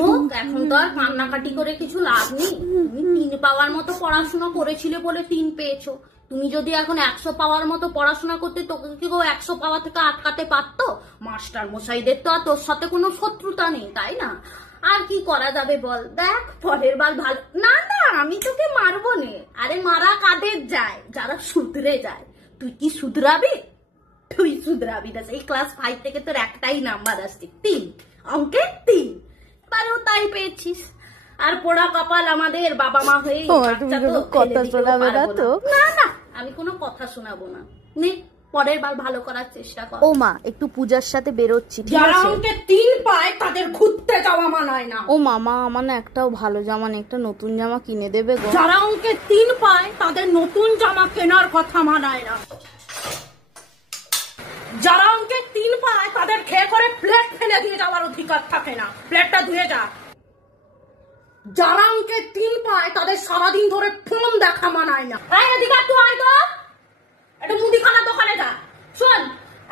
হোক, এখন তো আর কান্নাকাটি করে কিছু লাভ নেই। তুমি 3 পাওয়ার মতো পড়াশোনা করেছিলে বলে 3 পেয়েছো। তুমি যদি এখন 100 পাওয়ার মতো পড়াশোনা করতে, তোকে কি 100 পাওয়া থেকে আটকাতে পারতো? মাস্টার মশাইদের তো আর তোর সাথে কোনো শত্রুতা নেই, তাই না? আর কি করা যাবে বল? দেখ, পরের বার ভালো। না না, আমি তোকে মারবো নে। আরে মারা কাদের যায়? যারা শুধরে যায়। তুই কি শুধরাবি? তুই শুধরাবি না। এই ক্লাস 5 থেকে তোর একটাই নাম্বার আসছে, 3, অঙ্কে 3। এবারেও তাই পেয়েছিস। আর পোড়া কপাল আমাদের, বাবা মা হয়ে কথা শোনাবে না তো? না না, আমি কোনো কথা শোনাবো না। নে, পরের বার ভালো করার চেষ্টা কর। ও মা, একটু পূজার সাথে বেরোচ্ছি, ঠিক যারা আছে? অঙ্কে 3 পায় তাদের ঘুরতে যাওয়া মানায় না। ও মামা, আমার না একটাও ভালো জামা নেই, একটা নতুন জামা কিনে দেবে গো? যারা অঙ্কে 3 পায় তাদের নতুন জামা কেনার কথা মানায় না। যারা অঙ্কে 3 পায় তাদের খেয়ে করে প্লেট ফেলে দিয়ে যাওয়ার অধিকার থাকে না। প্লেটটা ধুয়ে যা। যারা অঙ্কে 3 পায় তাদের সারাদিন ধরে ফোন দেখা মানায় না। এদিকে তুই আয় তো, একটু মুদিখানার দোকানে যা। শোন,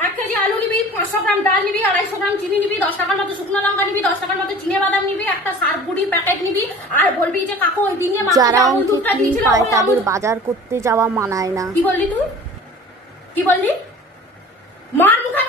1 কেজি আলু নিবি, 500 গ্রাম ডাল নিবি, 250 গ্রাম চিনি নিবি, 10 টাকার মতো শুকনো লঙ্কা নিবি, 10 টাকার মতো চিনে বাদাম নিবি, একটা সার গুড়ির প্যাকেট নিবি, আর বলবি যে কাকু ওই দিনে যারা অঙ্কে 3 পায় তাদের বাজার করতে যাওয়া মানায় না। কি বললি তুই? কি বললি? মার মুখে